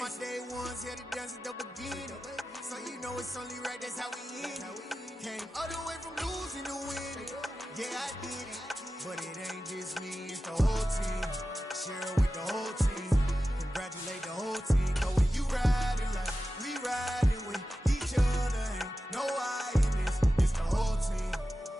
My day ones here to dance at the beginning. So you know it's only right, that's how we end it. Came all the way from losing to winning. Yeah, I did it. But it ain't just me, it's the whole team. Share it with the whole team. Congratulate the whole team. Cause when you riding like we riding with each other, ain't no I in this. It's the whole team.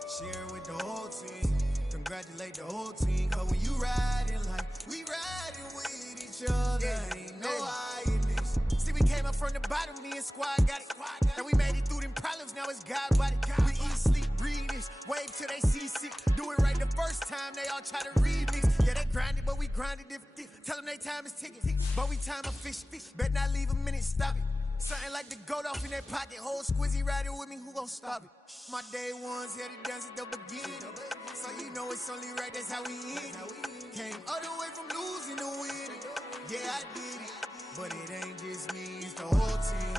Share it with the whole team. Congratulate the whole team. Cause when you riding like we riding with each other, ain't no I in this. See, we came up from the bottom, me and squad got it. And we made it through them problems, now it's God body. We eat, sleep, breathe this. Wave till they see sick. Do it right the first time, they all try to remix. Yeah, they grinded, but we grinded different. Tell them they time is ticking. But we time a fish. Bet not leave a minute, stop it. Something like the goat off in their pocket. Whole squizzy riding with me, who gon' stop it? My day ones here to dance at the beginning. So you know it's only right, that's how we end it. Came all the way from losing to winning. Yeah, I did it. But it ain't just me, it's the whole team.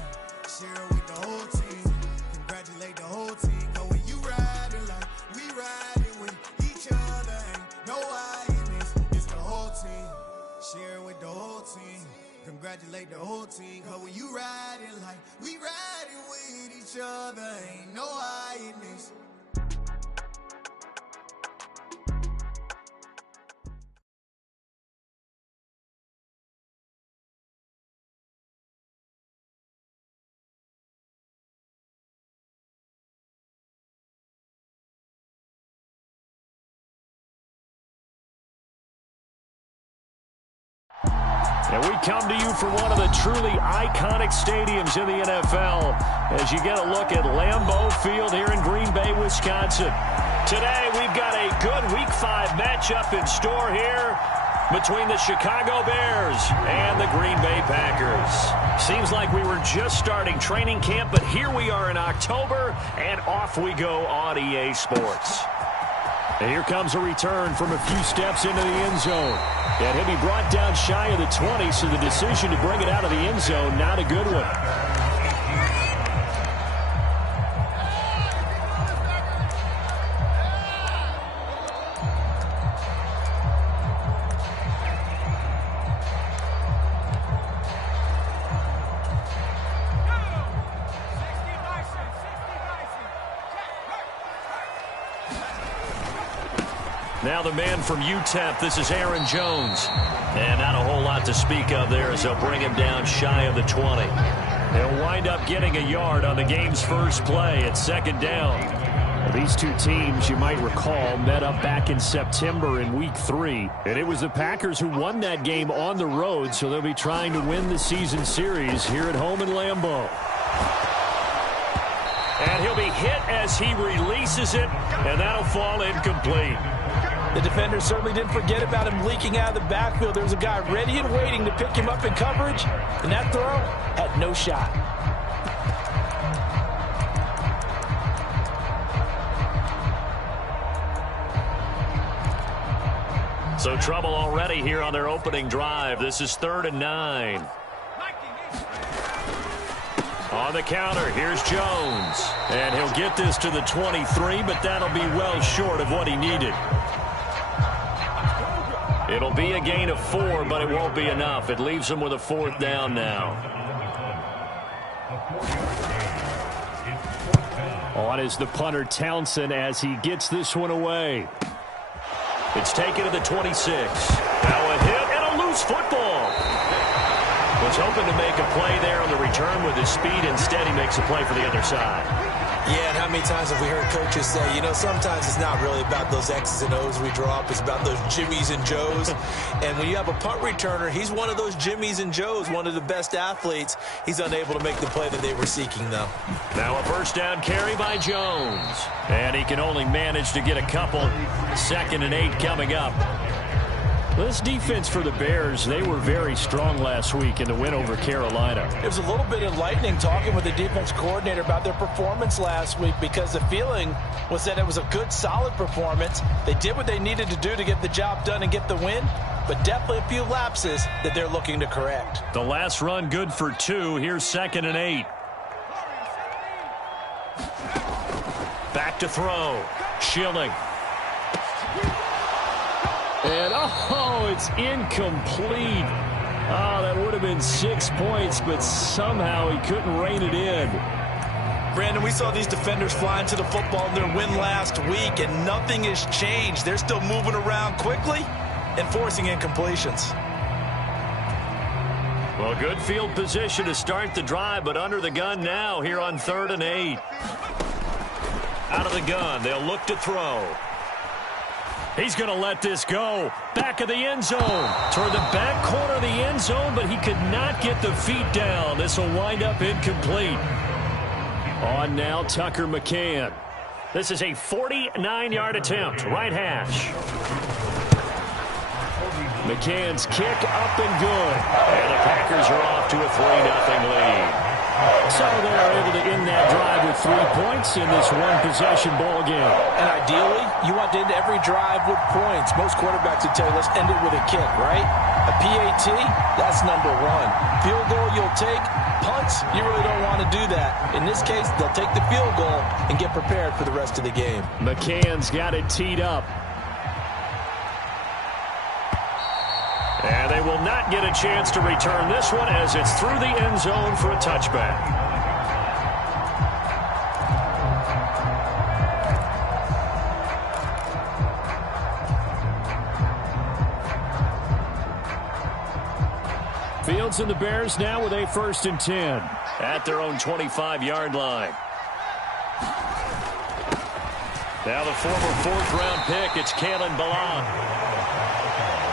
Share it with the whole team. Congratulate the whole team. Cause when you riding like we riding with each other, ain't no I in this. It's the whole team. Share it with the whole team. Congratulate the whole team. Cause when you riding like we riding with each other, ain't no I in this. And we come to you from one of the truly iconic stadiums in the NFL as you get a look at Lambeau Field here in Green Bay, Wisconsin. Today, we've got a good Week 5 matchup in store here between the Chicago Bears and the Green Bay Packers. Seems like we were just starting training camp, but here we are in October, and off we go on EA Sports. And here comes a return from a few steps into the end zone. And he'll be brought down shy of the 20, so the decision to bring it out of the end zone, not a good one. Now the man from UTEP, this is Aaron Jones. And not a whole lot to speak of there as they'll bring him down shy of the 20. They'll wind up getting a yard on the game's first play at second down. Well, these two teams, you might recall, met up back in September in Week 3. And it was the Packers who won that game on the road, so they'll be trying to win the season series here at home in Lambeau. And he'll be hit as he releases it, and that'll fall incomplete. The defender certainly didn't forget about him leaking out of the backfield. There was a guy ready and waiting to pick him up in coverage, and that throw had no shot. So trouble already here on their opening drive. This is 3rd and 9. On the counter, here's Jones. And he'll get this to the 23, but that'll be well short of what he needed. It'll be a gain of 4, but it won't be enough. It leaves him with a 4th down now. On is the punter Townsend as he gets this one away. It's taken to the 26. Now a hit and a loose football. Was hoping to make a play there on the return with his speed. Instead, he makes a play for the other side. Yeah, and how many times have we heard coaches say, you know, sometimes it's not really about those X's and O's we draw up. It's about those Jimmies and Joes. And when you have a punt returner, he's one of those Jimmies and Joes, one of the best athletes. He's unable to make the play that they were seeking, though. Now a first down carry by Jones. And he can only manage to get a couple. 2nd and 8 coming up. This defense for the Bears, they were very strong last week in the win over Carolina. It was a little bit enlightening talking with the defense coordinator about their performance last week because the feeling was that it was a good, solid performance. They did what they needed to do to get the job done and get the win, but definitely a few lapses that they're looking to correct. The last run good for 2. Here's 2nd and 8. Back to throw. Schilling. And, oh, it's incomplete. Oh, that would have been 6 points, but somehow he couldn't rein it in. Brandon, we saw these defenders flying to the football in their win last week, and nothing has changed. They're still moving around quickly and forcing incompletions. Well, good field position to start the drive, but under the gun now here on 3rd and 8. Out of the gun, they'll look to throw. He's going to let this go. Back of the end zone. Toward the back corner of the end zone, but he could not get the feet down. This will wind up incomplete. On now, Tucker McCann. This is a 49-yard attempt, right hash. McCann's kick up and good. And the Packers are off to a 3-0 lead. So they're able to end that drive with 3 points in this one-possession ball game. And ideally, you want to end every drive with points. Most quarterbacks would tell you, let's end it with a kick, right? A PAT, that's number one. Field goal you'll take. Punts, you really don't want to do that. In this case, they'll take the field goal and get prepared for the rest of the game. McCann's got it teed up. And they will not get a chance to return this one as it's through the end zone for a touchback. Fields and the Bears now with a 1st and 10 at their own 25-yard line. Now the former 4th-round pick, it's Kalen Ballard.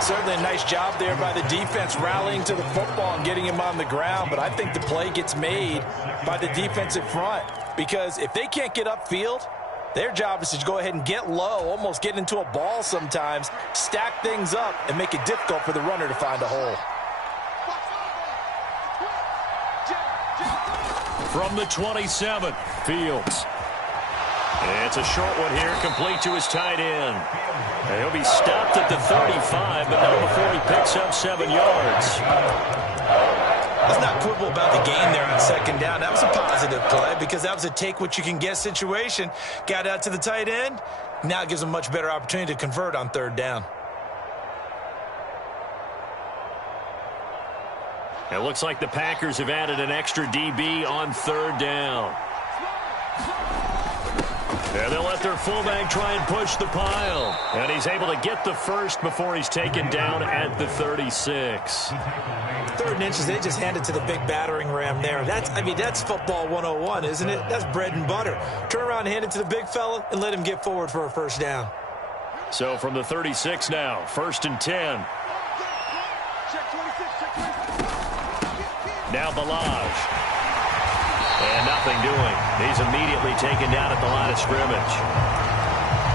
Certainly a nice job there by the defense rallying to the football and getting him on the ground, but I think the play gets made by the defensive front because if they can't get upfield, their job is to go ahead and get low, almost get into a ball sometimes, stack things up, and make it difficult for the runner to find a hole. From the 27, Fields. It's a short one here, complete to his tight end. And he'll be stopped at the 35, but not before he picks up 7 yards. Let's not quibble about the gain there on 2nd down. That was a positive play because that was a take-what-you-can-get situation. Got out to the tight end. Now it gives him a much better opportunity to convert on 3rd down. It looks like the Packers have added an extra DB on 3rd down. And they'll let their fullback try and push the pile. And he's able to get the first before he's taken down at the 36. 3rd and inches, they just hand it to the big battering ram there. That's football 101, isn't it? That's bread and butter. Turn around and hand it to the big fella and let him get forward for a 1st down. So from the 36 now, 1st and 10. Now Ballage. And nothing doing. He's immediately taken down at the line of scrimmage.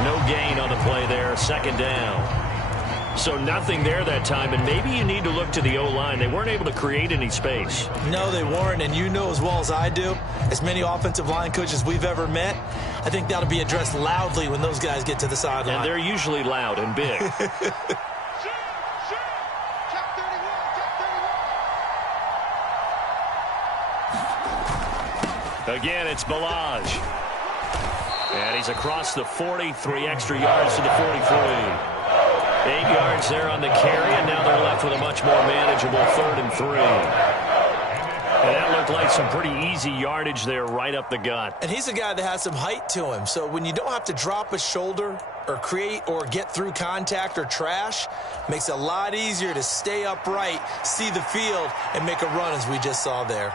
No gain on the play there. 2nd down. So nothing there that time, and maybe you need to look to the O-line. They weren't able to create any space. No, they weren't, and you know as well as I do, as many offensive line coaches we've ever met, I think that'll be addressed loudly when those guys get to the sideline. And they're usually loud and big. Again, it's Ballage. And he's across the 40, 3 extra yards to the 43. 8 yards there on the carry, and now they're left with a much more manageable 3rd and 3. And that looked like some pretty easy yardage there right up the gut. And he's a guy that has some height to him, so when you don't have to drop a shoulder or create or get through contact or trash, makes it a lot easier to stay upright, see the field, and make a run as we just saw there.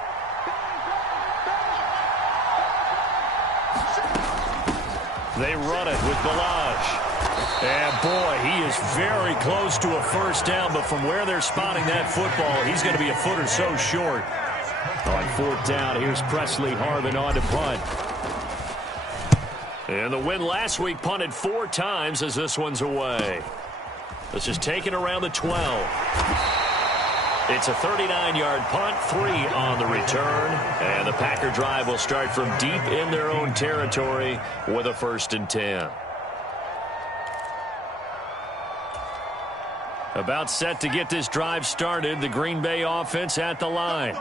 They run it with Ballage. And, boy, he is very close to a 1st down, but from where they're spotting that football, he's going to be a foot or so short. On 4th down, here's Presley Harvin on to punt. And the win last week punted 4 times as this one's away. This is taken around the 12. It's a 39-yard punt, 3 on the return, and the Packer drive will start from deep in their own territory with a 1st and 10. About set to get this drive started, the Green Bay offense at the line.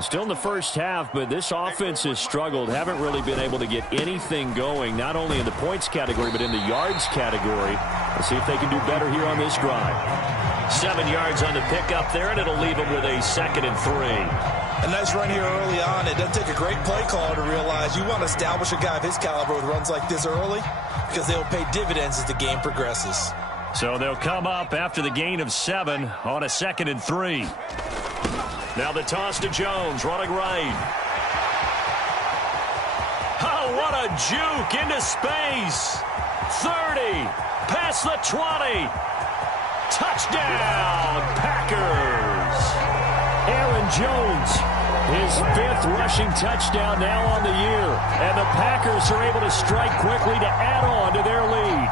Still in the first half, but this offense has struggled, haven't really been able to get anything going, not only in the points category, but in the yards category. Let's see if they can do better here on this drive. 7 yards on the pickup there, and it'll leave them with a 2nd and 3. A nice run here early on. It doesn't take a great play caller to realize you want to establish a guy of his caliber with runs like this early because they'll pay dividends as the game progresses. So they'll come up after the gain of 7 on a 2nd and 3. Now the toss to Jones, running right. Oh, what a juke into space. 30, past the 20. Touchdown, Packers. Aaron Jones, his 5th rushing touchdown now on the year. And the Packers are able to strike quickly to add on to their lead.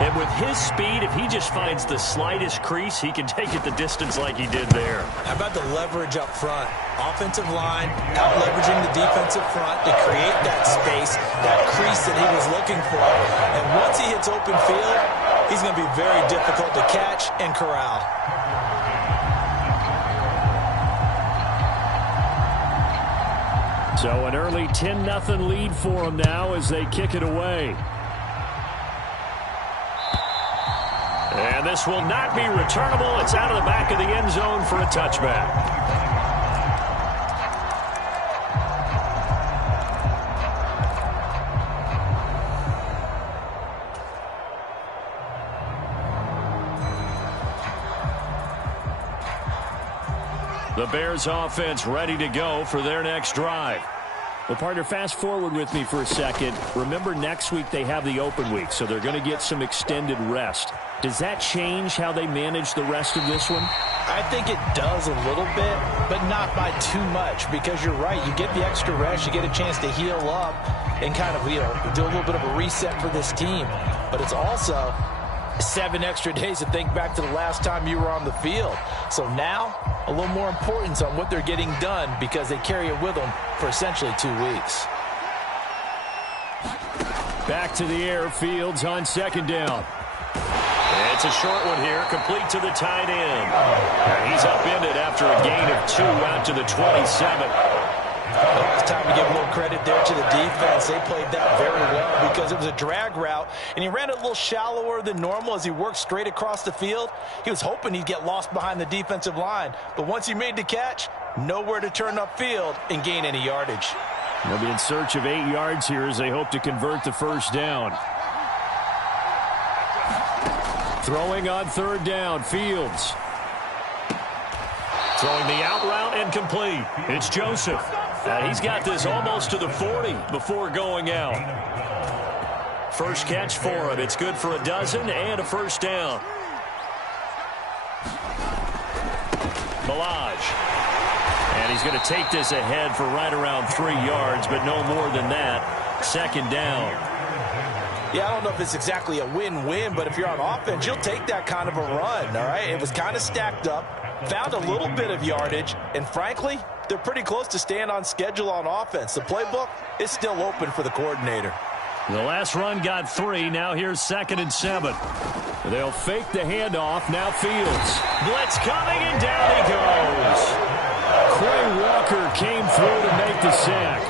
And with his speed, if he just finds the slightest crease, he can take it the distance like he did there. How about the leverage up front? Offensive line, out-leveraging the defensive front to create that space, that crease that he was looking for. And once he hits open field, he's going to be very difficult to catch and corral. So an early 10-0 lead for them now as they kick it away. And this will not be returnable. It's out of the back of the end zone for a touchback. The Bears offense ready to go for their next drive. Well, partner, fast forward with me for a second. Remember, next week they have the open week, so they're going to get some extended rest. Does that change how they manage the rest of this one? I think it does a little bit, but not by too much, because you're right. You get the extra rest, you get a chance to heal up and kind of, do a little bit of a reset for this team. But it's also 7 extra days to think back to the last time you were on the field. So now, a little more importance on what they're getting done because they carry it with them for essentially 2 weeks. Back to the air, Fields on 2nd down. It's a short one here, complete to the tight end. And he's upended after a gain of 2 out to the 27. It's time to give a little credit there to the defense. They played that very well because it was a drag route, and he ran it a little shallower than normal as he worked straight across the field. He was hoping he'd get lost behind the defensive line, but once he made the catch, nowhere to turn upfield and gain any yardage. They'll be in search of 8 yards here as they hope to convert the first down. Throwing on 3rd down, Fields. Throwing the out route and complete. It's Joseph. He's got this almost to the 40 before going out. First catch for him. It's good for a dozen and a first down. Balaj. And he's going to take this ahead for right around 3 yards, but no more than that. 2nd down. Yeah, I don't know if it's exactly a win-win, but if you're on offense, you'll take that kind of a run, all right? It was kind of stacked up, found a little bit of yardage, and frankly, they're pretty close to staying on schedule on offense. The playbook is still open for the coordinator. The last run got 3. Now here's 2nd and 7. They'll fake the handoff. Now Fields. Blitz coming, and down he goes. Quay Walker came through to make the sack.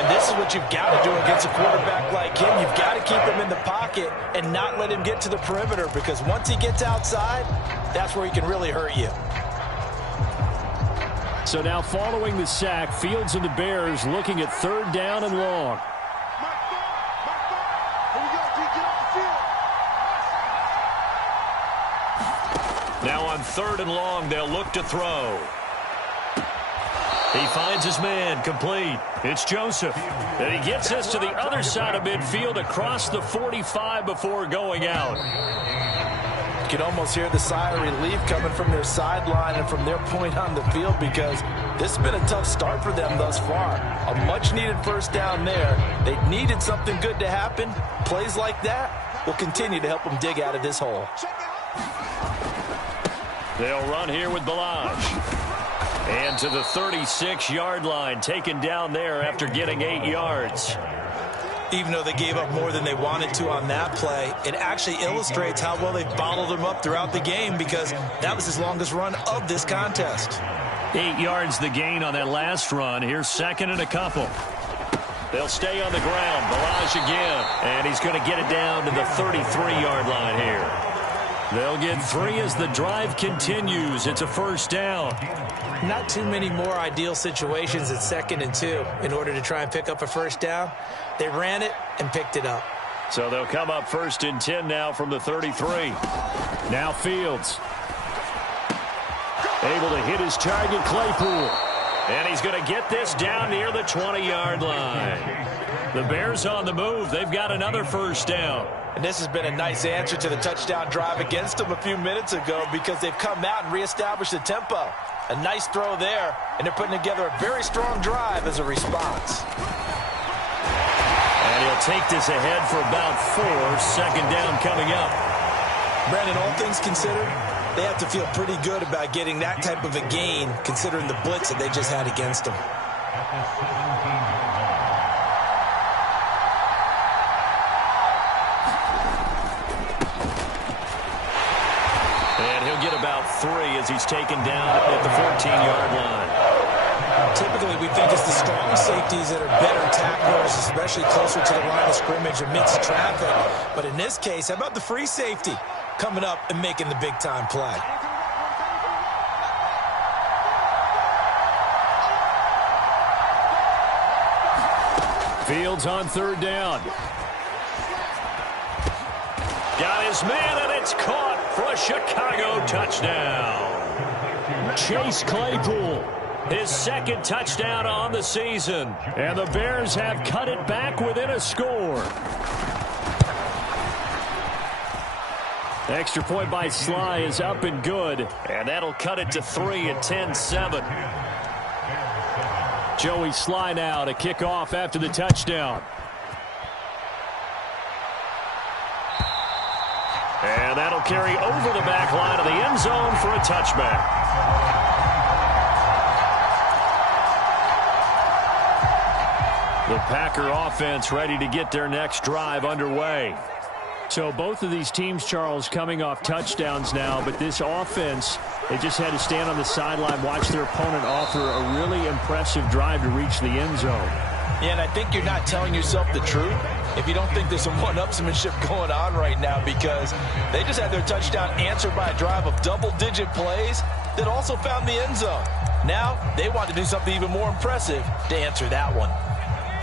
And this is what you've got to do against a quarterback like him. You've got to keep him in the pocket and not let him get to the perimeter, because once he gets outside, that's where he can really hurt you. So now following the sack, Fields and the Bears looking at 3rd down and long. Now on 3rd and long, they'll look to throw. He finds his man, complete. It's Joseph. And he gets this to the other side of midfield across the 45 before going out. You can almost hear the sigh of relief coming from their sideline and from their point on the field, because this has been a tough start for them thus far. A much-needed first down there. They needed something good to happen. Plays like that will continue to help them dig out of this hole. They'll run here with Balaj. And to the 36-yard line, taken down there after getting 8 yards. Even though they gave up more than they wanted to on that play, it actually illustrates how well they've bottled him up throughout the game, because that was his longest run of this contest. 8 yards the gain on that last run. Here's 2nd and a couple. They'll stay on the ground. Balaj again. And he's going to get it down to the 33-yard line here. They'll get 3 as the drive continues. It's a first down. Not too many more ideal situations at 2nd and 2 in order to try and pick up a first down. They ran it and picked it up. So they'll come up 1st and 10 now from the 33. Now Fields. Able to hit his target, Claypool. And he's going to get this down near the 20-yard line. The Bears on the move. They've got another first down. And this has been a nice answer to the touchdown drive against them a few minutes ago because they've come out and reestablished the tempo. A nice throw there, and they're putting together a very strong drive as a response. And he'll take this ahead for about 4. 2nd down coming up. Brandon, all things considered, they have to feel pretty good about getting that type of a gain considering the blitz that they just had against them. And he'll get about 3 as he's taken down at the 14-yard line. Typically, we think it's the strong safeties that are better tacklers, especially closer to the line of scrimmage amidst traffic. But in this case, how about the free safety coming up and making the big-time play? Fields on 3rd down. Got his man, and it's caught for a Chicago touchdown. Chase Claypool, his 2nd touchdown on the season. And the Bears have cut it back within a score. The extra point by Sly is up and good. And that'll cut it to 3 at 10-7. Joey Sly now to kick off after the touchdown. And that'll carry over the back line of the end zone for a touchback. The Packer offense ready to get their next drive underway. So both of these teams, Charles, coming off touchdowns now, but this offense, they just had to stand on the sideline, watch their opponent offer a really impressive drive to reach the end zone. Yeah, and I think you're not telling yourself the truth if you don't think there's some one-upsmanship going on right now, because they just had their touchdown answered by a drive of double-digit plays that also found the end zone. Now they want to do something even more impressive to answer that one.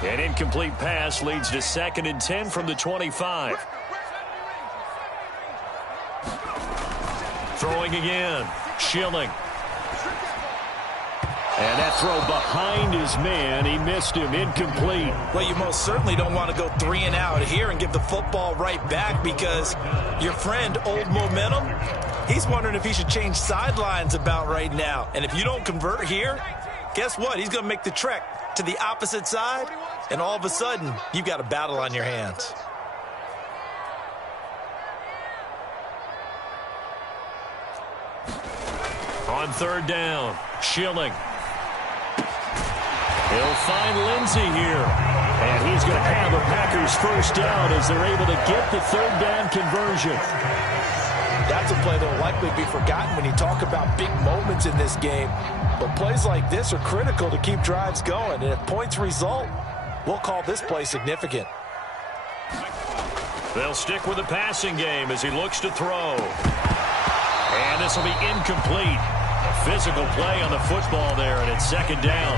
An incomplete pass leads to 2nd and 10 from the 25. Throwing again. Schilling. And that throw behind his man. He missed him. Incomplete. Well, you most certainly don't want to go 3 and out here and give the football right back, because your friend, Old Momentum, he's wondering if he should change sidelines about right now. And if you don't convert here, guess what? He's going to make the trek to the opposite side, and all of a sudden, you've got a battle on your hands. On 3rd down, Schilling. He'll find Lindsey here. And he's going to have the Packers first down as they're able to get the 3rd down conversion. That's a play that will likely be forgotten when you talk about big moments in this game. But plays like this are critical to keep drives going. And if points result, we'll call this play significant. They'll stick with the passing game as he looks to throw. And this will be incomplete. A physical play on the football there, and it's 2nd down.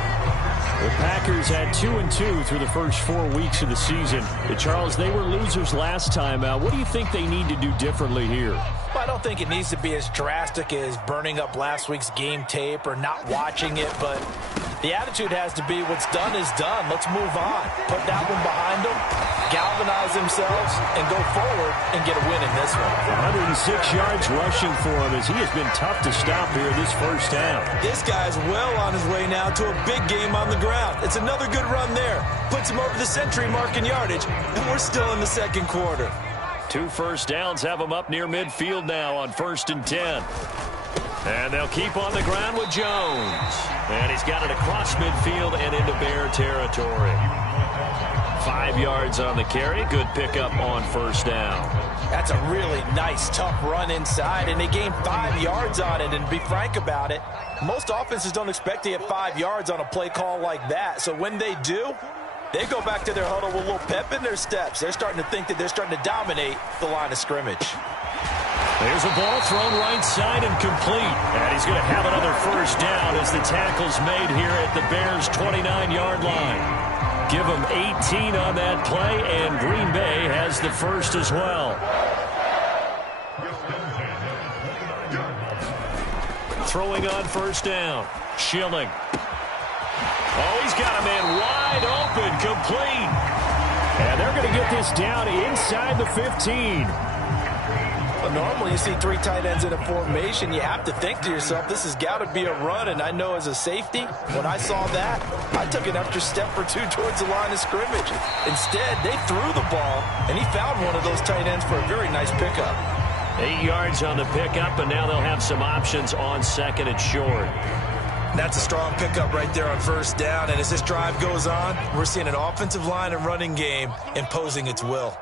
The Packers had 2-2 through the first 4 weeks of the season. Charles, they were losers last time out. What do you think they need to do differently here? Well, I don't think it needs to be as drastic as burning up last week's game tape or not watching it, but the attitude has to be what's done is done. Let's move on. Put that one behind them, galvanize themselves, and go forward and get a win in this one. 106 yards rushing for him as he has been tough to stop here this first half. This guy's well on his way now to a big game on the ground. It's another good run there. Puts him over the century mark in yardage, and we're still in the 2nd quarter. 2 first downs have him up near midfield now on 1st and 10. And they'll keep on the ground with Jones. And he's got it across midfield and into Bear territory. 5 yards on the carry. Good pickup on 1st down. That's a really nice, tough run inside, and they gained 5 yards on it. And to be frank about it, most offenses don't expect to get 5 yards on a play call like that. So when they do, they go back to their huddle with a little pep in their steps. They're starting to think that they're starting to dominate the line of scrimmage. There's a ball thrown right side and complete. And he's going to have another first down as the tackle's made here at the Bears' 29-yard line. Give them 18 on that play, and Green Bay has the first as well. Throwing on first down. Schilling. Oh, he's got a man wide open, complete. And they're going to get this down inside the 15. Well, normally you see three tight ends in a formation. You have to think to yourself, this has got to be a run. And I know as a safety, when I saw that, I took an extra step or two towards the line of scrimmage. Instead, they threw the ball, and he found one of those tight ends for a very nice pickup. 8 yards on the pickup, and now they'll have some options on second and short. That's a strong pickup right there on first down. And as this drive goes on, we're seeing an offensive line and running game imposing its will.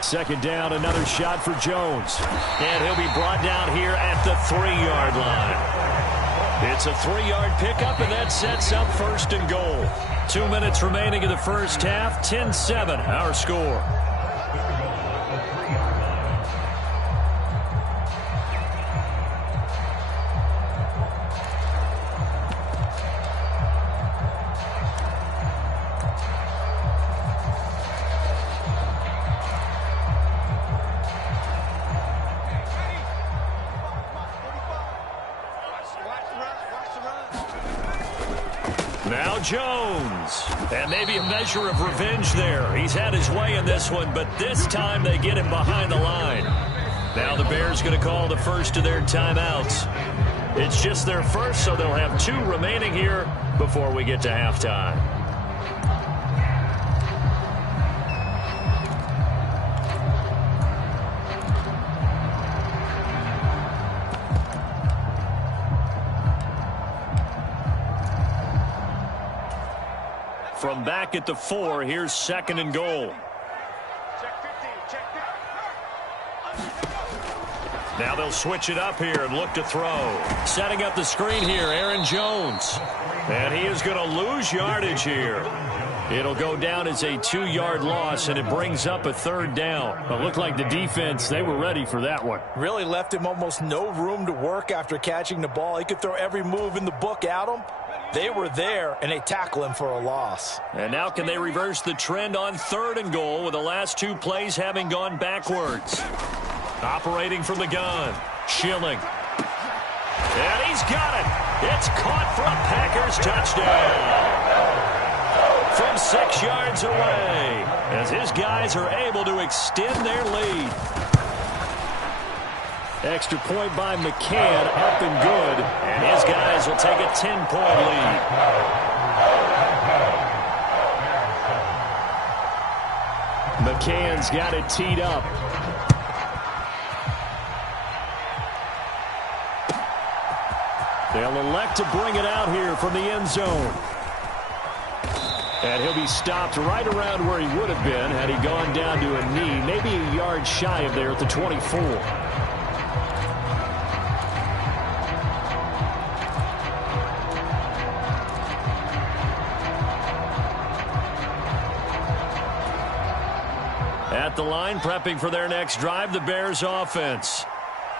Second down, another shot for Jones. And he'll be brought down here at the 3-yard line. It's a 3-yard pickup, and that sets up first and goal. 2 minutes remaining in the first half. 10-7, our score. Now Jones, and maybe a measure of revenge there. He's had his way in this one, but this time they get him behind the line. Now the Bears going to call the first of their timeouts. It's just their first, so they'll have 2 remaining here before we get to halftime. From back at the 4, here's second and goal. Now they'll switch it up here and look to throw. Setting up the screen here, Aaron Jones. And he is going to lose yardage here. It'll go down as a 2-yard loss, and it brings up a third down. It looked like the defense, they were ready for that one. Really left him almost no room to work after catching the ball. He could throw every move in the book at him. They were there, and they tackle him for a loss. And now can they reverse the trend on third and goal with the last 2 plays having gone backwards? Operating from the gun, Schilling. And he's got it. It's caught for a Packers touchdown. From 6 yards away, as his guys are able to extend their lead. Extra point by McCann, up and good, and his guys will take a 10-point lead. McCann's got it teed up. They'll elect to bring it out here from the end zone. And he'll be stopped right around where he would have been had he gone down to a knee, maybe a yard shy of there at the 24. At the line, prepping for their next drive, the Bears offense.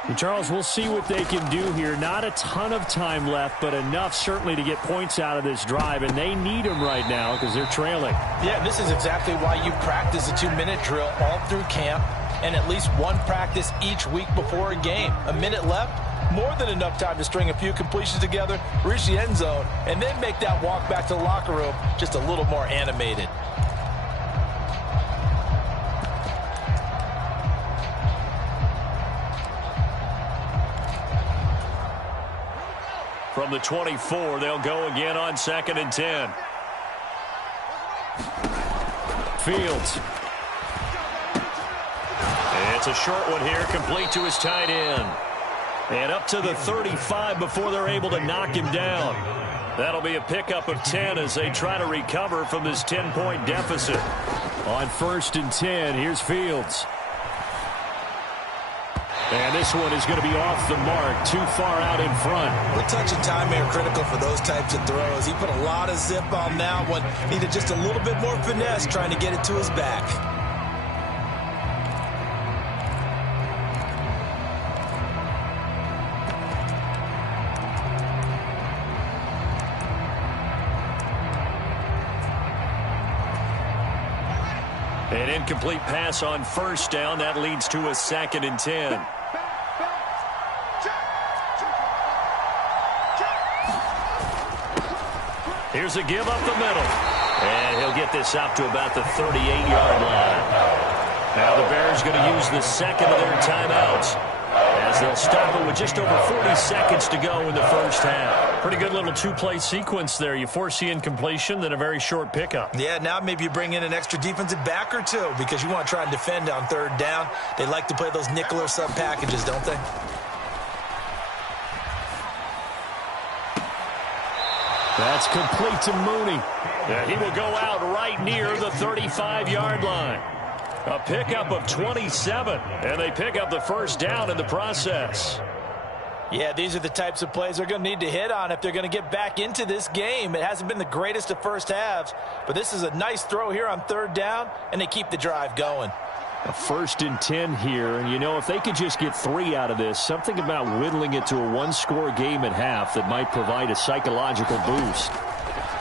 And Charles, we'll see what they can do here. Not a ton of time left, but enough certainly to get points out of this drive, and they need them right now because they're trailing. Yeah, this is exactly why you practice a 2-minute drill all through camp and at least one practice each week before a game. A minute left, more than enough time to string a few completions together, reach the end zone, and then make that walk back to the locker room just a little more animated. From the 24, they'll go again on 2nd and 10. Fields. It's a short one here, complete to his tight end. And up to the 35 before they're able to knock him down. That'll be a pickup of 10 as they try to recover from this 10-point deficit. On 1st and 10, here's Fields. And this one is going to be off the mark, too far out in front. The touch and time are critical for those types of throws. He put a lot of zip on that one. Needed just a little bit more finesse trying to get it to his back. incomplete pass on first down. That leads to a 2nd and 10. Here's a give up the middle. And he'll get this out to about the 38-yard line. Now the Bears going to use the second of their timeouts, as they'll stop it with just over 40 seconds to go in the first half. Pretty good little two-play sequence there. You force the incompletion, then a very short pickup. Yeah, now maybe you bring in an extra defensive back or two because you want to try and defend on 3rd down. They like to play those nickel or sub packages, don't they? That's complete to Mooney. And he will go out right near the 35-yard line. A pickup of 27, and they pick up the first down in the process. Yeah, these are the types of plays they're going to need to hit on if they're going to get back into this game. It hasn't been the greatest of first halves, but this is a nice throw here on 3rd down, and they keep the drive going. A 1st and 10 here, and you know, if they could just get 3 out of this, something about whittling it to a one-score game at half that might provide a psychological boost.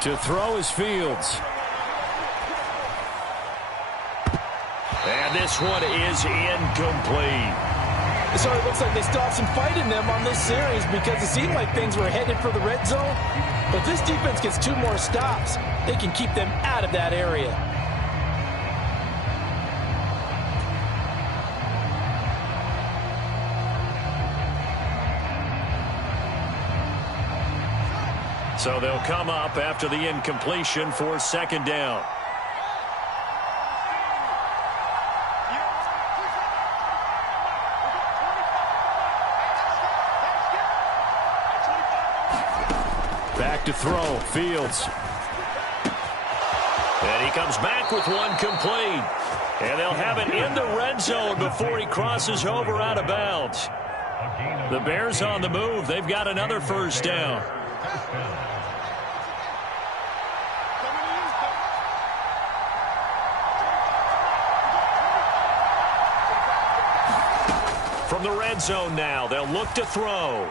To throw is Fields. And this one is incomplete. So it looks like they still have some fight in them on this series because it seemed like things were headed for the red zone. But if this defense gets 2 more stops, they can keep them out of that area. So they'll come up after the incompletion for 2nd down. Back to throw, Fields. And he comes back with one complete. And they'll have it in the red zone before he crosses over out of bounds. The Bears on the move. They've got another first down. From the red zone now, they'll look to throw.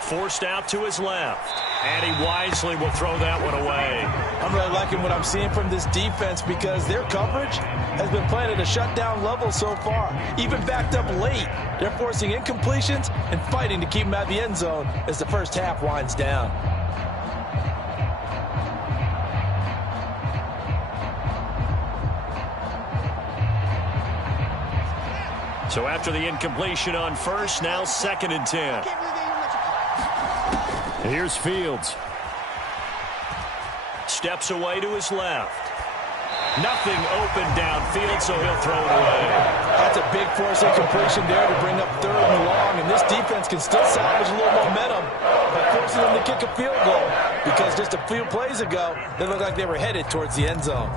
Forced out to his left. And he wisely will throw that one away. I'm really liking what I'm seeing from this defense because their coverage has been playing at a shutdown level so far. Even backed up late, they're forcing incompletions and fighting to keep them out of the end zone as the first half winds down. So after the incompletion on first, now 2nd and 10. Here's Fields. Steps away to his left. Nothing open downfield, so he'll throw it away. That's a big force incompletion there to bring up 3rd and long, and this defense can still salvage a little momentum by forcing them to kick a field goal because just a few plays ago, they looked like they were headed towards the end zone.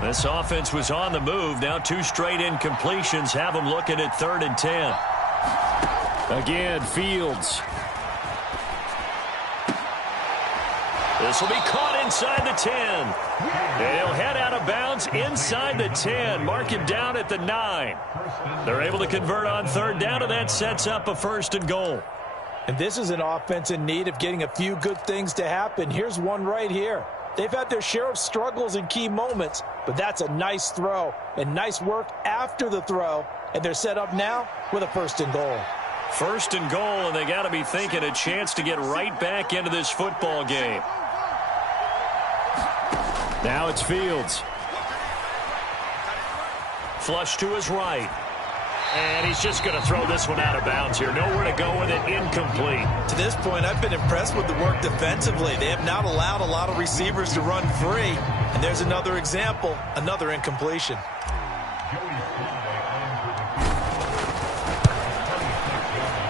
This offense was on the move. Now 2 straight incompletions have them looking at 3rd and 10. Again, Fields. This will be caught inside the 10. They'll head out of bounds inside the 10. Mark him down at the 9. They're able to convert on 3rd down, and that sets up a 1st and goal. And this is an offense in need of getting a few good things to happen. Here's one right here. They've had their share of struggles in key moments, but that's a nice throw and nice work after the throw, and they're set up now with a 1st and goal. 1st and goal, and they got to be thinking a chance to get right back into this football game. Now it's Fields. Flush to his right. And he's just going to throw this one out of bounds here. Nowhere to go with it. Incomplete. To this point, I've been impressed with the work defensively. They have not allowed a lot of receivers to run free. And there's another example, another incompletion.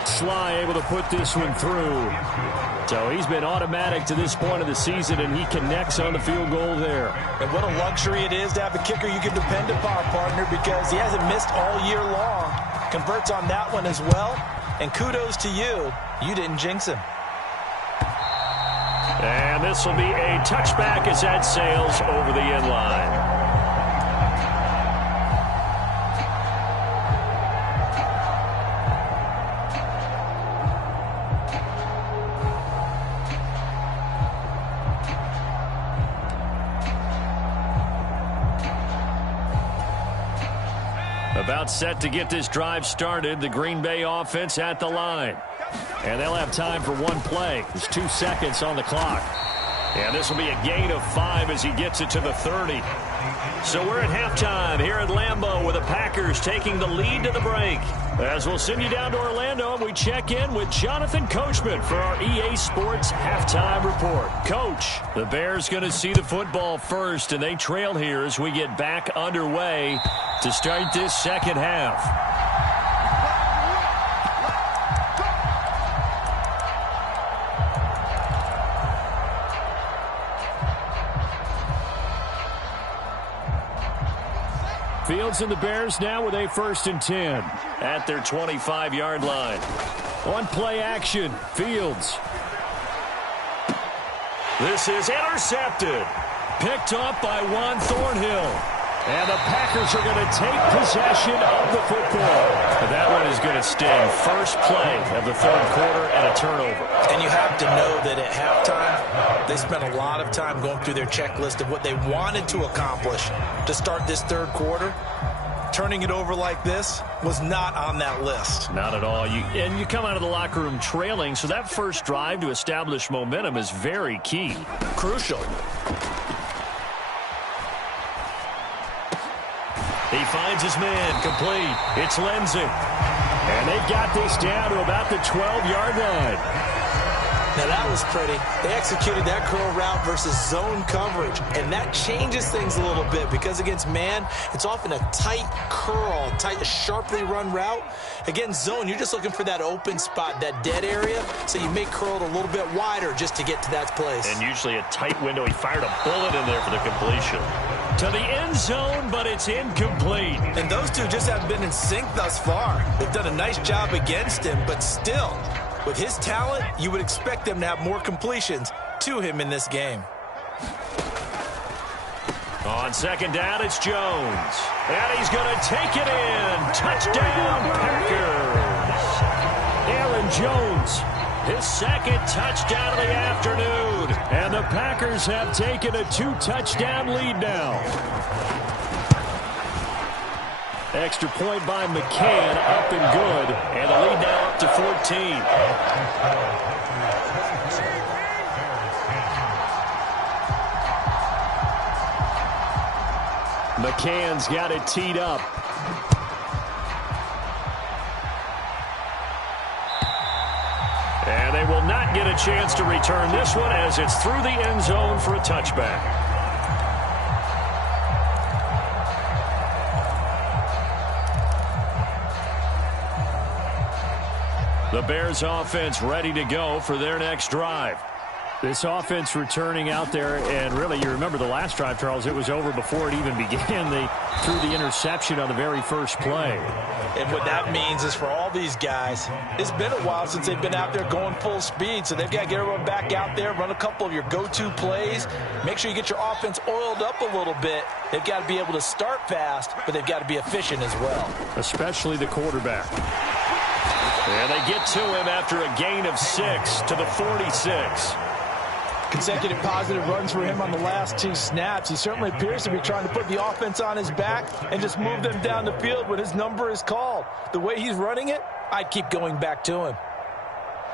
Sly able to put this one through. So he's been automatic to this point of the season, and he connects on the field goal there. And what a luxury it is to have a kicker you can depend upon, partner, because he hasn't missed all year long. Converts on that one as well. And kudos to you. You didn't jinx him. And this will be a touchback as that sails over the end line. About set to get this drive started. The Green Bay offense at the line. And they'll have time for one play. There's 2 seconds on the clock. And this will be a gain of 5 as he gets it to the 30. So we're at halftime here at Lambeau with the Packers taking the lead to the break. As we'll send you down to Orlando, and we check in with Jonathan Coachman for our EA Sports Halftime Report. Coach, the Bears going to see the football first, and they trail here as we get back underway to start this second half. Fields and the Bears now with a 1st and 10 at their 25-yard line. On play action, Fields. This is intercepted. Picked up by Juan Thornhill. And the Packers are going to take possession of the football. But that one is going to sting. First play of the 3rd quarter and a turnover. And you have to know that at halftime, they spent a lot of time going through their checklist of what they wanted to accomplish to start this 3rd quarter. Turning it over like this was not on that list. Not at all. And you come out of the locker room trailing, so that first drive to establish momentum is very key. Crucial. He finds his man complete. It's Lindsey. And they've got this down to about the 12-yard line. Now that was pretty. They executed that curl route versus zone coverage, and that changes things a little bit because against man, it's often a tight curl, a sharply run route. Against zone, you're just looking for that open spot, that dead area, so you may curl it a little bit wider just to get to that place. And usually a tight window. He fired a bullet in there for the completion. To the end zone, but it's incomplete. And those two just haven't been in sync thus far. They've done a nice job against him, but still, with his talent, you would expect them to have more completions to him in this game. On 2nd down, it's Jones. And he's going to take it in. Touchdown, Packers. Aaron Jones, his 2nd touchdown of the afternoon. And the Packers have taken a 2-touchdown lead now. Extra point by McCann, up and good. And the lead now up to 14. McCann's got it teed up. And they will not get a chance to return this one as it's through the end zone for a touchback. The Bears offense ready to go for their next drive. This offense returning out there, and really, you remember the last drive, Charles, it was over before it even began. They threw the interception on the very first play. And what that means is for all these guys, it's been a while since they've been out there going full speed, so they've got to get everyone back out there, run a couple of your go-to plays, make sure you get your offense oiled up a little bit. They've got to be able to start fast, but they've got to be efficient as well. Especially the quarterback. And they get to him after a gain of 6 to the 46. Consecutive positive runs for him on the last 2 snaps. He certainly appears to be trying to put the offense on his back and just move them down the field when his number is called. The way he's running it, I'd keep going back to him.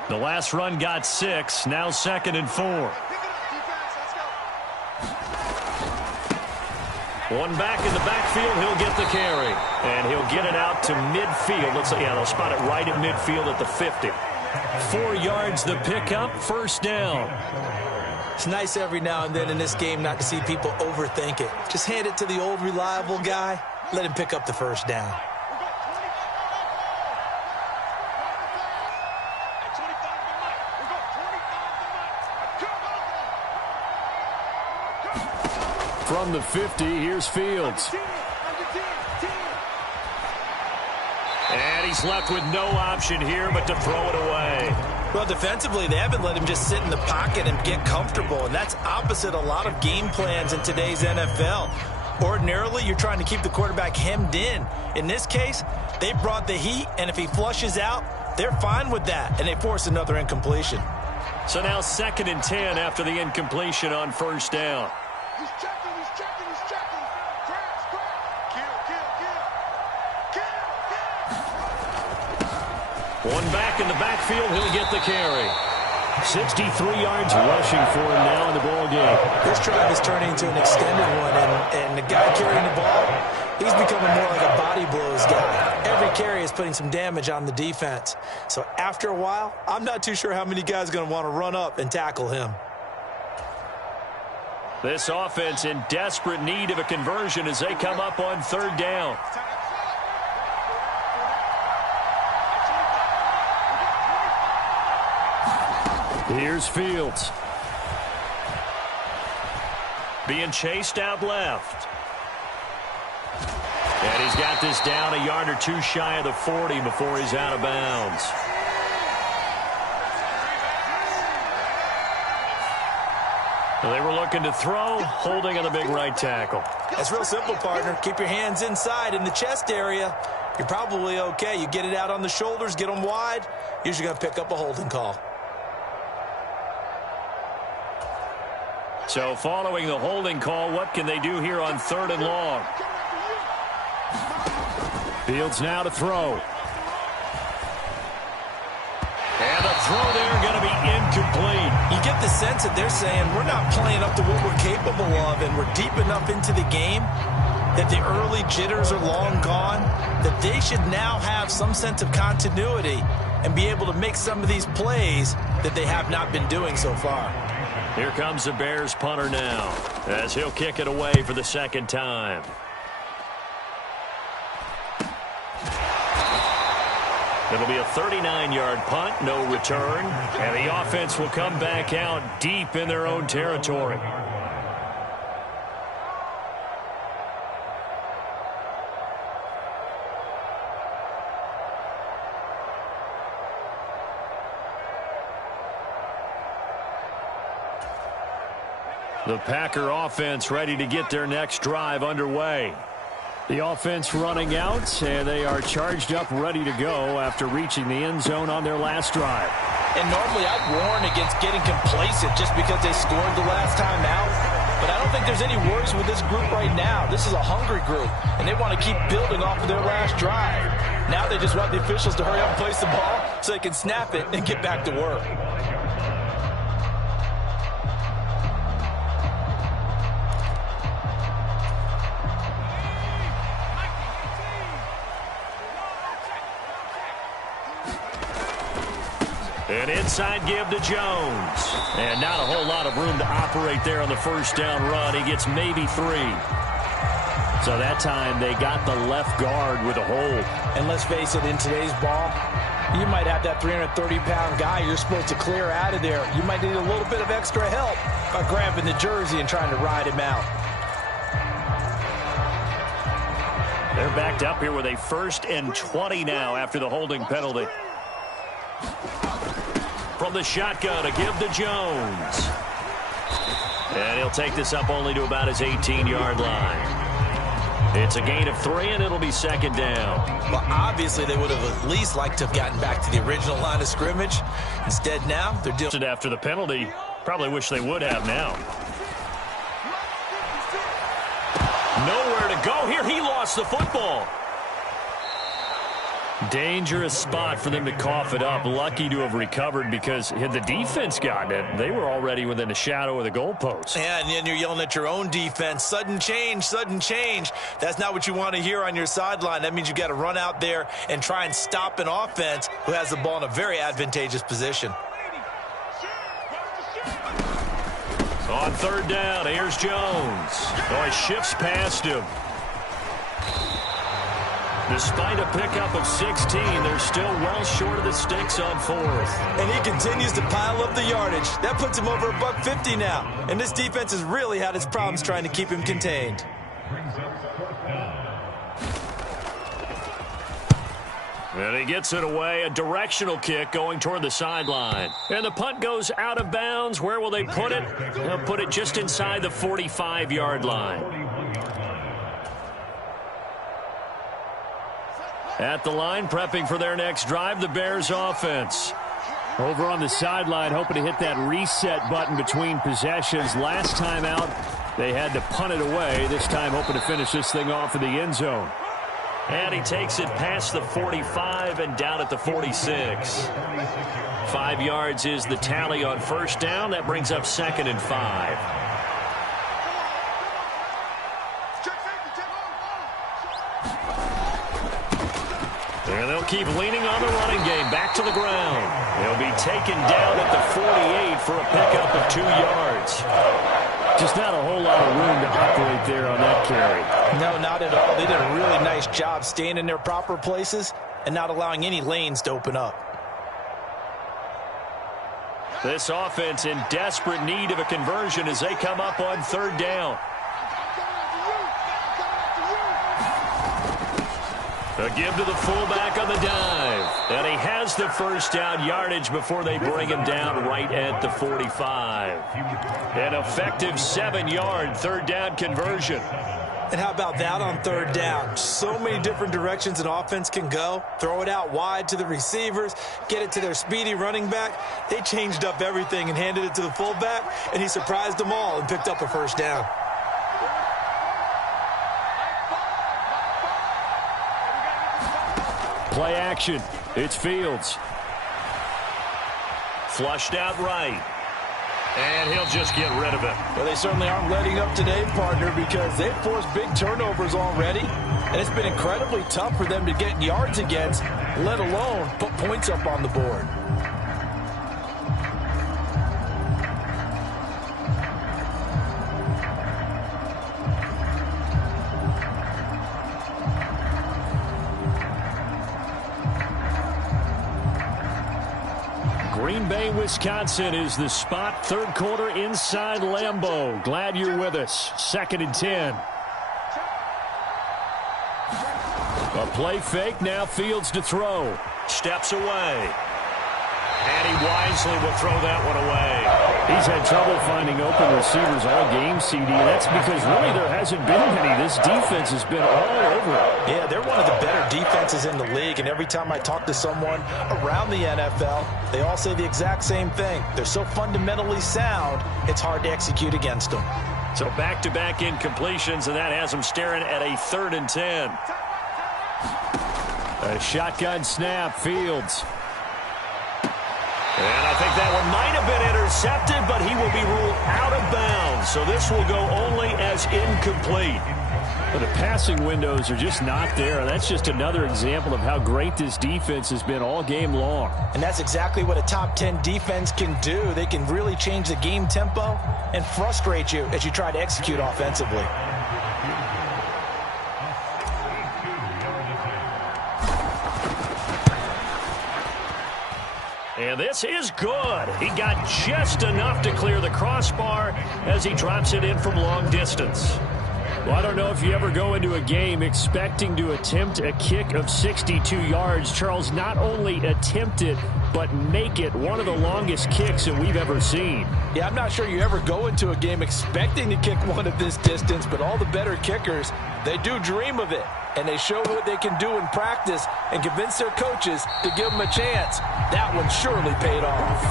The last run got 6, now 2nd and 4. One back in the backfield, he'll get the carry. And he'll get it out to midfield. Looks like, yeah, they'll spot it right at midfield at the 50. 4 yards the pickup, 1st down. It's nice every now and then in this game not to see people overthink it. Just hand it to the old reliable guy, let him pick up the 1st down. From the 50, here's Fields. And he's left with no option here but to throw it away. Well, defensively, they haven't let him just sit in the pocket and get comfortable, and that's opposite a lot of game plans in today's NFL. Ordinarily, you're trying to keep the quarterback hemmed in. In this case, they brought the heat, and if he flushes out, they're fine with that, and they force another incompletion. So now 2nd and 10 after the incompletion on 1st down. He's checking. Kill. One back in the backfield, he'll get the carry. 63 yards rushing for him now in the ball game. This drive is turning into an extended one, and the guy carrying the ball, he's becoming more like a body blows guy. Every carry is putting some damage on the defense. So after a while, I'm not too sure how many guys are going to want to run up and tackle him. This offense in desperate need of a conversion as they come up on third down. Here's Fields. Being chased out left. And he's got this down a yard or two shy of the 40 before he's out of bounds. They were looking to throw, holding on the big right tackle. That's real simple, partner. Keep your hands inside in the chest area. You're probably okay. You get it out on the shoulders, get them wide. Usually going to pick up a holding call. So following the holding call, what can they do here on third and long? Fields now to throw. And the throw there going to be incomplete. You get the sense that they're saying we're not playing up to what we're capable of, and we're deep enough into the game that the early jitters are long gone, that they should now have some sense of continuity and be able to make some of these plays that they have not been doing so far. Here comes the Bears punter now as he'll kick it away for the second time. It'll be a 39-yard punt, no return, and the offense will come back out deep in their own territory. The Packer offense ready to get their next drive underway. The offense running out, and they are charged up, ready to go after reaching the end zone on their last drive. And normally I'd warn against getting complacent just because they scored the last time out. But I don't think there's any worries with this group right now. This is a hungry group, and they want to keep building off of their last drive. Now they just want the officials to hurry up and place the ball so they can snap it and get back to work. An inside give to Jones. And not a whole lot of room to operate there on the first down run. He gets maybe 3. So that time they got the left guard with a hold. And let's face it, in today's ball, you might have that 330-pound guy you're supposed to clear out of there. You might need a little bit of extra help by grabbing the jersey and trying to ride him out. They're backed up here with a 1st and 20 now after the holding penalty. From the shotgun, a give to Jones. And he'll take this up only to about his 18-yard line. It's a gain of 3, and it'll be second down. Well, obviously, they would have at least liked to have gotten back to the original line of scrimmage. Instead, now, they're dealing after the penalty. Probably wish they would have now. Nowhere to go here. He lost the football. Dangerous spot for them to cough it up. Lucky to have recovered because had the defense gotten it, they were already within the shadow of the goalpost. Yeah, and then you're yelling at your own defense. Sudden change, sudden change. That's not what you want to hear on your sideline. That means you got to run out there and try and stop an offense who has the ball in a very advantageous position. On third down, here's Jones. Oh, he shifts past him. Despite a pickup of 16, they're still well short of the sticks on 4th. And he continues to pile up the yardage. That puts him over $150 now. And this defense has really had its problems trying to keep him contained. And he gets it away, a directional kick going toward the sideline. And the punt goes out of bounds. Where will they put it? They'll put it just inside the 45-yard line. At the line, prepping for their next drive, the Bears offense. Over on the sideline, hoping to hit that reset button between possessions. Last time out, they had to punt it away. This time, hoping to finish this thing off in the end zone. And he takes it past the 45 and down at the 46. 5 yards is the tally on first down. That brings up 2nd and 5. And they'll keep leaning on the running game. Back to the ground. They'll be taken down at the 48 for a pickup of 2 yards. Just not a whole lot of room to operate there on that carry. No, not at all. They did a really nice job staying in their proper places and not allowing any lanes to open up. This offense in desperate need of a conversion as they come up on 3rd down. A give to the fullback on the dive. And he has the first down yardage before they bring him down right at the 45. An effective 7-yard 3rd down conversion. And how about that on 3rd down? So many different directions an offense can go. Throw it out wide to the receivers, get it to their speedy running back. They changed up everything and handed it to the fullback, and he surprised them all and picked up a first down. Play action. It's Fields. Flushed out right. And he'll just get rid of it. Well, they certainly aren't letting up today, partner, because they've forced big turnovers already. And it's been incredibly tough for them to get yards against, let alone put points up on the board. Green Bay, Wisconsin is the spot. 3rd quarter inside Lambeau. Glad you're with us. 2nd and 10. A play fake. Now Fields to throw. Steps away. And he wisely will throw that one away. He's had trouble finding open receivers all game, CD. That's because really there hasn't been many. This defense has been all over it. Yeah, they're one of the better defenses in the league, and every time I talk to someone around the NFL, they all say the exact same thing. They're so fundamentally sound, it's hard to execute against them. So back-to-back incompletions, and that has them staring at a 3rd and 10. A shotgun snap, Fields. And I think that one might have been intercepted, but he will be ruled out of bounds. So this will go only as incomplete. But the passing windows are just not there. That's just another example of how great this defense has been all game long. And that's exactly what a top 10 defense can do. They can really change the game tempo and frustrate you as you try to execute offensively. And this is good. He got just enough to clear the crossbar as he drops it in from long distance. Well, I don't know if you ever go into a game expecting to attempt a kick of 62 yards. Charles, not only attempt it, but make it one of the longest kicks that we've ever seen. Yeah, I'm not sure you ever go into a game expecting to kick one of this distance, but all the better kickers, they do dream of it. And they show what they can do in practice and convince their coaches to give them a chance. That one surely paid off.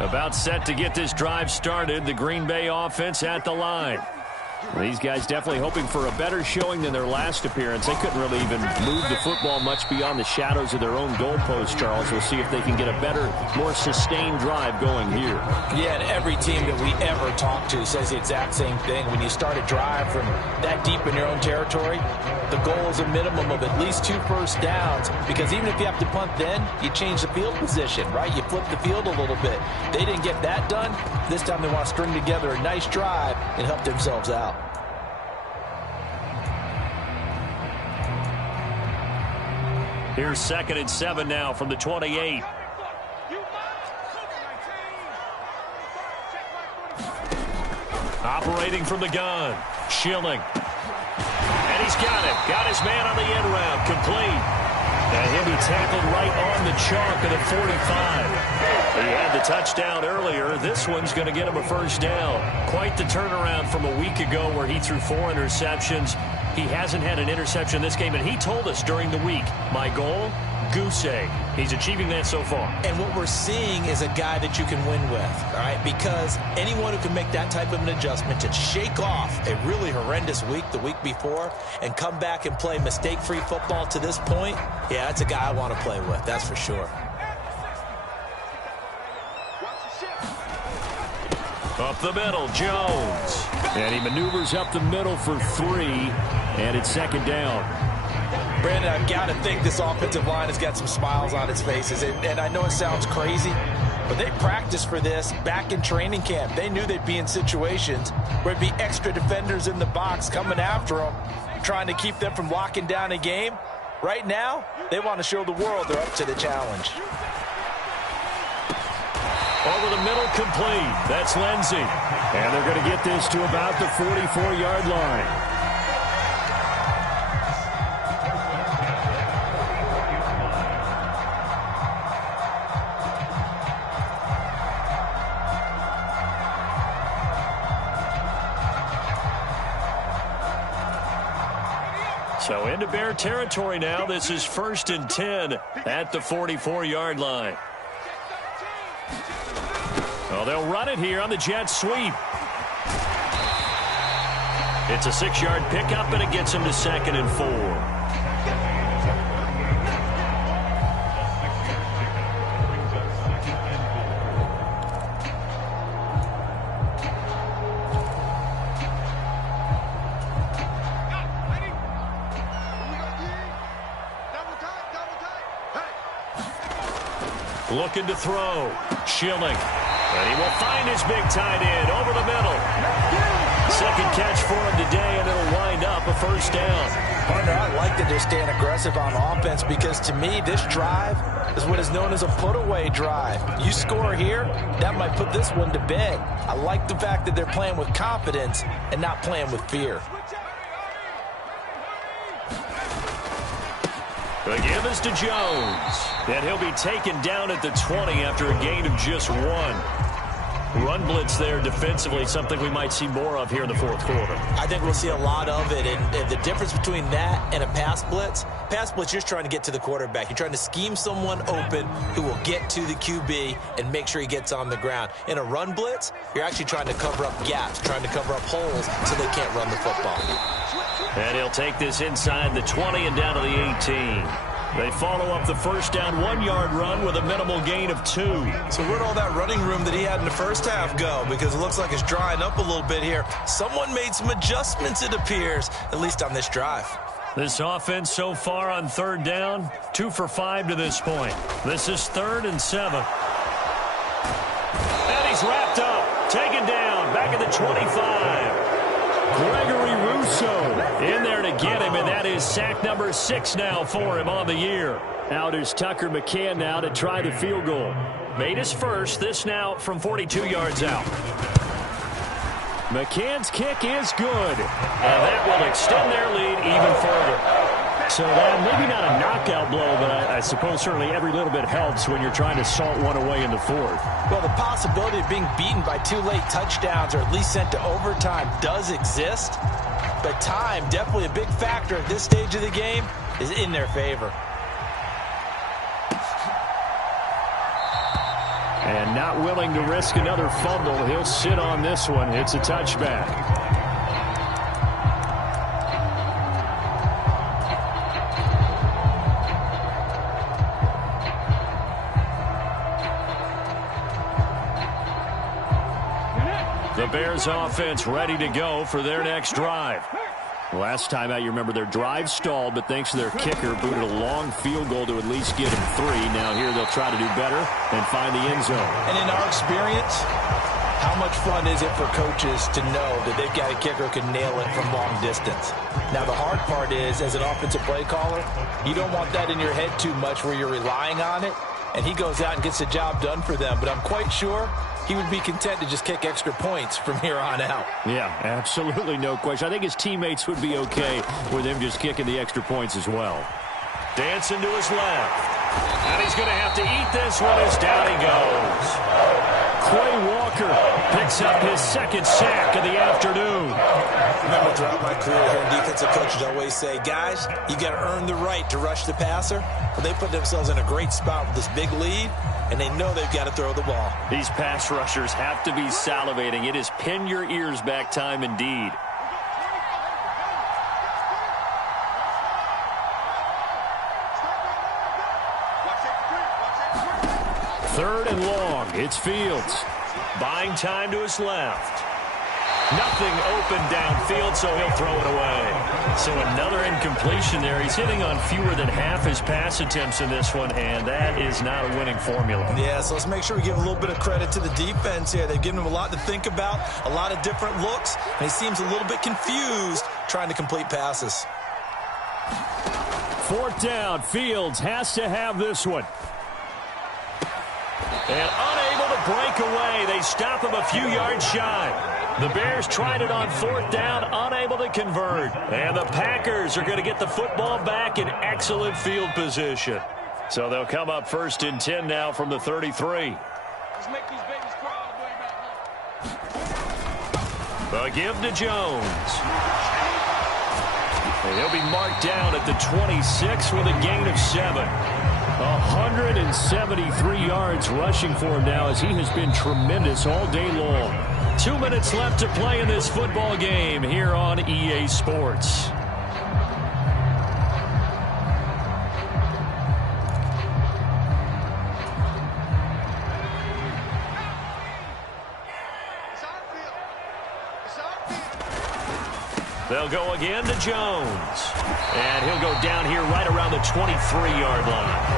About set to get this drive started. The Green Bay offense at the line. These guys definitely hoping for a better showing than their last appearance. They couldn't really even move the football much beyond the shadows of their own goalpost, Charles. We'll see if they can get a better, more sustained drive going here. Yeah, and every team that we ever talk to says the exact same thing. When you start a drive from that deep in your own territory, the goal is a minimum of at least 2 first downs, because even if you have to punt then, you change the field position, right? You flip the field a little bit. They didn't get that done. This time they want to string together a nice drive and help themselves out. Here's 2nd and 7 now from the 28. Operating from the gun. Schilling. And he's got it. Got his man on the end route. Complete. And he'll be tackled right on the chalk of the 45. He had the touchdown earlier. This one's going to get him a first down. Quite the turnaround from a week ago where he threw 4 interceptions. He hasn't had an interception this game, and he told us during the week, my goal, goose egg. He's achieving that so far. And what we're seeing is a guy that you can win with, all right? Because anyone who can make that type of an adjustment to shake off a really horrendous week the week before and come back and play mistake-free football to this point, yeah, that's a guy I want to play with, that's for sure. Up the middle, Jones. And he maneuvers up the middle for 3, and it's second down. Brandon, I've got to think this offensive line has got some smiles on its faces. And I know it sounds crazy, but they practiced for this back in training camp. They knew they'd be in situations where it'd be extra defenders in the box coming after them, trying to keep them from locking down a game. Right now, they want to show the world they're up to the challenge. Over the middle, complete. That's Lindsey. And they're going to get this to about the 44-yard line. So into Bear territory now. This is 1st and 10 at the 44-yard line. Well, they'll run it here on the jet sweep. It's a 6-yard pickup, and it gets them to 2nd and 4. Looking to throw. Schilling. And he will find his big tight end over the middle. Second catch for him today, and it'll wind up a 1st down. Partner, I like that they're staying aggressive on offense because, to me, this drive is what is known as a put-away drive. You score here, that might put this one to bed. I like the fact that they're playing with confidence and not playing with fear. The give is to Jones. And he'll be taken down at the 20 after a gain of just 1. Run blitz there defensively, something we might see more of here in the 4th quarter. I think we'll see a lot of it, and the difference between that and a pass blitz, you're just trying to get to the quarterback. You're trying to scheme someone open who will get to the QB and make sure he gets on the ground. In a run blitz, you're actually trying to cover up gaps, trying to cover up holes so they can't run the football. And he'll take this inside the 20 and down to the 18. They follow up the 1st down 1-yard run with a minimal gain of 2. So where'd all that running room that he had in the first half go? Because it looks like it's drying up a little bit here. Someone made some adjustments, it appears, at least on this drive. This offense so far on 3rd down, 2 for 5 to this point. This is 3rd and 7. And he's wrapped up, taken down, back at the 25. Gregory Rousseau in there to get him, and that is sack number 6 now for him on the year. Out is Tucker McCann now to try the field goal. Made his first, this now from 42 yards out. McCann's kick is good, and that will extend their lead even further. So that maybe not a knockout blow, but I suppose certainly every little bit helps when you're trying to salt one away in the 4th. Well, the possibility of being beaten by 2 late touchdowns or at least sent to overtime does exist, but time, definitely a big factor at this stage of the game, is in their favor. And not willing to risk another fumble, he'll sit on this one. It's a touchback. The Bears offense ready to go for their next drive. Last time out, you remember their drive stalled, but thanks to their kicker, booted a long field goal to at least get him 3. Now here they'll try to do better and find the end zone. And in our experience, how much fun is it for coaches to know that they've got a kicker who can nail it from long distance? Now the hard part is, as an offensive play caller, you don't want that in your head too much where you're relying on it, and he goes out and gets the job done for them. But I'm quite sure he would be content to just kick extra points from here on out. Yeah, absolutely no question. I think his teammates would be okay with him just kicking the extra points as well. Dancing to his left. And he's going to have to eat this one as down he goes. Quay Walker Walker picks up his second sack of the afternoon. Remember throughout my career here in defensive coaches always say, guys, you got to earn the right to rush the passer. But they put themselves in a great spot with this big lead, and they know they've got to throw the ball. These pass rushers have to be salivating. It is pin your ears back time indeed. Third and long. It's Fields. Buying time to his left. Nothing open downfield, so he'll throw it away. So another incompletion there. He's hitting on fewer than half his pass attempts in this one, and that is not a winning formula. Yeah, so let's make sure we give a little bit of credit to the defense here. They've given him a lot to think about, a lot of different looks, and he seems a little bit confused trying to complete passes. Fourth down. Fields has to have this one. And unable to break away. They stop him a few yards shy. The Bears tried it on fourth down, unable to convert. And the Packers are going to get the football back in excellent field position. So they'll come up first and 10 now from the 33. Let's make these babies cry all the way back. A give to Jones. And he'll be marked down at the 26 with a gain of 7. 173 yards rushing for him now as he has been tremendous all day long. 2 minutes left to play in this football game here on EA Sports. They'll go again to Jones. And he'll go down here right around the 23-yard line.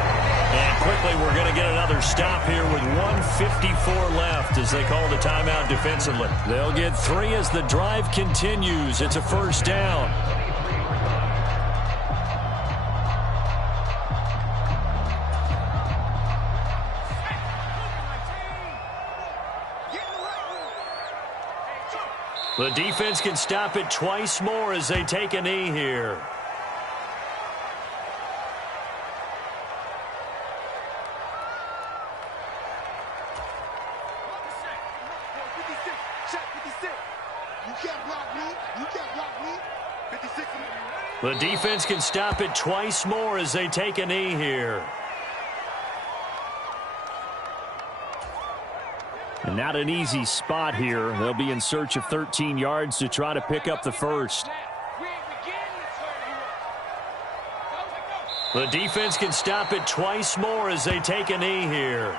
And quickly we're going to get another stop here with 1:54 left as they call the timeout defensively. They'll get 3 as the drive continues. It's a first down. The defense can stop it twice more as they take a knee here. The defense can stop it twice more as they take a knee here. And not an easy spot here. They'll be in search of 13 yards to try to pick up the first. The defense can stop it twice more as they take a knee here.